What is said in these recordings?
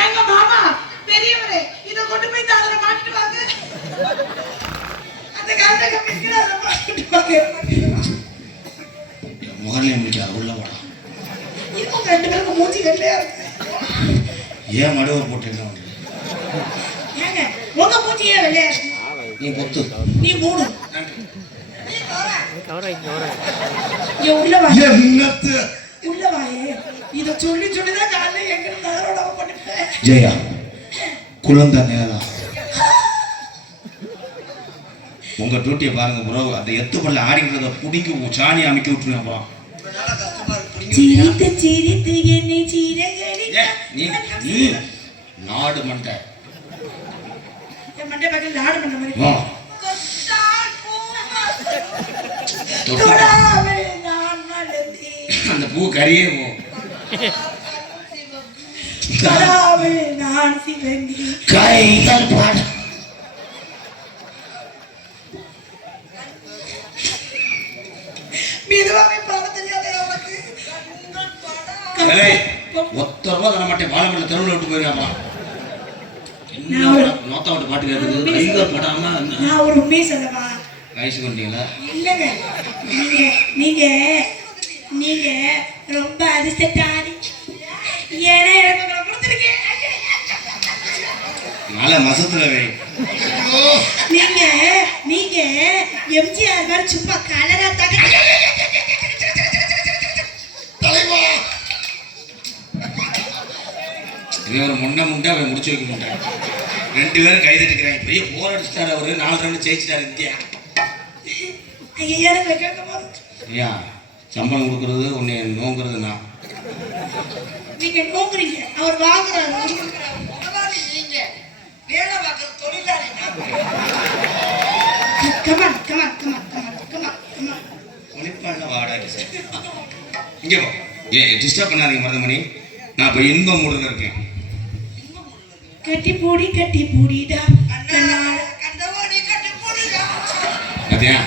ஏங்க மாமா பெரியவரே இத கொண்டு போய் தாதுல மாட்டிட்டு வாங்க. அந்த காலத்துல பிஸ்கட் அதுல மாட்டிட்டு வாங்க. முகர்லையும் முடிக்காது உள்ள போடா இவங்க ரெண்டு பேருக்கும் மூஞ்சி வெள்ளையா இருக்கு. ஏன் மடுவை போட்டு என்ன பண்றது? ஏங்க உங்க மூஞ்சி ஏன் வெள்ளையா இருக்கு? நீ பொத்து. நீ மூடு. நீ போடா. இங்க உள்ள வா என்னத்து உள்ள வாயே. இத சொல்லி எங்க நகரோட பண்ணிட்டேன். ஜெயா குழந்தை நேரா. உங்க டியூட்டியை பாருங்க ப்ரோ அந்த எத்து பல்ல ஆடிக்கிறத பிடிங்கி சாணி அமைக்க விட்டுருங்க அப்புறம் சிரித்து சிரித்து என்னை சீரகடி நாடு மண்டை. மண்டை பக்கத்துல ஆடு பண்ண மாதிரி அந்த பூ கறியே போ. தொடாமல் நான் சிவந்தேன். கைகள் பாட ஒத்த ரூபா தர மாட்டேன். பாலமல்ல தெருவில் விட்டு போயிருக்காப்பா. என்ன நான் ஒரு- நோத்தா விட்டு பாட்டு கேட்குது கைகள் படாம நான் ஒரு உண்மையை சொல்லவா? வயசு கொண்டீங்களா இல்லைங்க நீங்க நீங்க நீங்க ரொம்ப அதிர்ஷ்டத்தாரி ஏன்னா எனக்கு கொடுத்துருக்கேன் நல்ல மசத்துல வை நீங்க நீங்க எம்ஜிஆர் மாதிரி சும்மா கலரா தக இவன் ஒரு முன்ன முண்டை அவன் முடிச்சு வைக்க மாட்டான் ரெண்டு பேரும் கை தட்டிக்கிறாங்க பெரிய போர் அடிச்சிட்டாரு அவரு நாலு ரன் ஜெயிச்சிட்டாரு இந்தியா ஐயா சம்பளம் கொடுக்கறது உன்னை நோங்கிறது நான் நீங்க நோக்குறீங்க அவர் வாங்குறாரு முதலாளி நீங்க. வேலை பார்க்கற தொழிலாளி come on come on come on come on come on come on உழைப்பாள வாடாக்கு சார். இங்கே போ ஏ டிஸ்டர்ப் பண்ணாதீங்க மருதமணி. நான் இப்போ இன்பம் மூடுல இருக்கேன். கட்டி பூடி கட்டி பூடிடா. கண்டவாடி கட்டி பூடிடா அதையா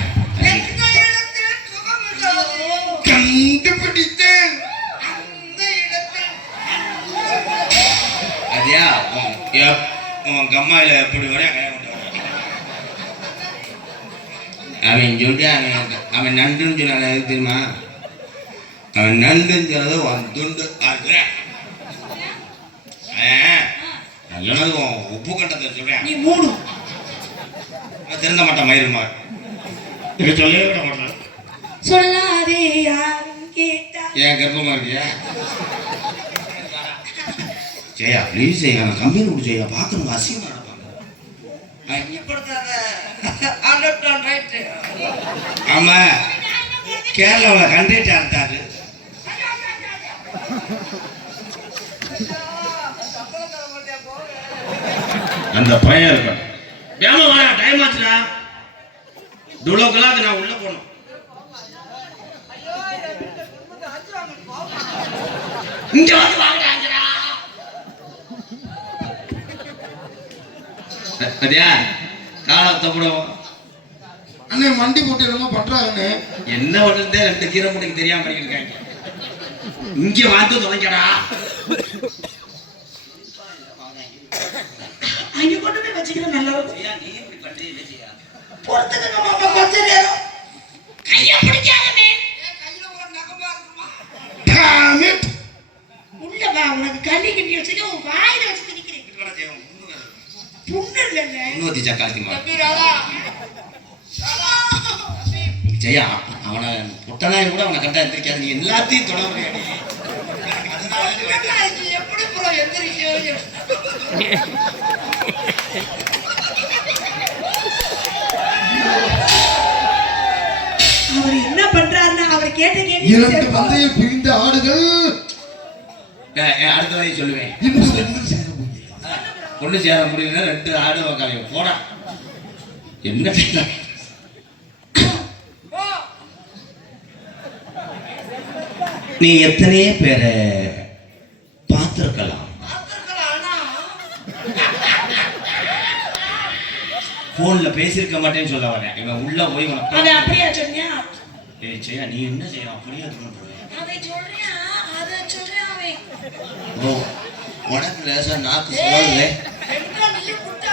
அதையா உன் கம்மாயில எப்படி வரையா கல்யாணம். அவன் சொல்லி அவன் அவன் நண்டுன்னு சொன்னான் தெரியுமா? அவன் நண்டுன்னு சொன்னது உன் துண்டு சொன்னது உன் உப்பு கண்டத்தை சொல்றேன். நீ மூடு. திருந்த மாட்டான் மயிருமார் இதை சொல்லவே விட மாட்டான். சொல்லாதே யாரும் கேட்டா ஏன் கர்ப்பமா இருக்கியா? ஜெயா ப்ளீஸ் ஜெயா நான் கம்பெனி விடு ஜெயா பார்க்கணும் அசிங்கமா நடப்பாங்க. ஆமா. கேரளாவில் கண்டேட்டா இருந்தாரு அந்த பையன் இருக்கான். ஏமா வர டைம் ஆச்சுடா. டுலோ கலாக்கு நான் உள்ள போகணும். இங்க வந்து வாங்கிட்டாங்கடா அதே காலை தப்புடும் அண்ணே மண்டி போட்டு என்னமோ பண்றாங்கண்ணே. என்ன பண்ணுறதே ரெண்டு கீரை முடிக்கு தெரியாம பண்ணிருக்காங்க இங்க வந்து தொலைக்கடா. அங்க கொண்டு போய் வச்சுக்கிற நல்லா இருக்கும். ஐயா, நீ இப்படி பண்றீங்க ஜெயா. பொறுத்துக்கங்க மாமா கொஞ்ச நேரம். கைய it! உள்ள வா உனக்கு கண்ணி கிண்டி வச்சுக்க உன் வாயில வச்சு திணிக்கிறேன் இப்படி வாடா ஜெயா, முன்னுக்கு வா. புண்ணு இல்லைங்க இன்னொருத்தி சக்காலத்தி மாடு. ஜெயா அவனை புட்டனாய் கூட அவனை கண்டா எந்திரிக்காது நீ எல்லாத்தையும் எப்படி ப்ரோ என்ன பண்றாருன்னா அவர் கேட்ட இரண்டு கேள்வி பந்தயம் பிரிந்த ஆடுகள். அடுத்த வரையும் சொல்லுவேன். ரெண்டு சேர முடியல ஒண்ணு சேர முடியல ரெண்டு ஆடு உக்காலையும் போடா. என்ன? நீ எத்தனையோ பேரை பார்த்துருக்கலாம். போன்ல பேசியிருக்க மாட்டேன்னு சொல்ல வரேன். இவன் உள்ள போய் உனக்கு அப்படியா சொன்னியா ஏய் செய்யா நீ என்ன செய்ய அப்படியே அதை ஓ உனக்கு லேசா நாக்கு குட்ட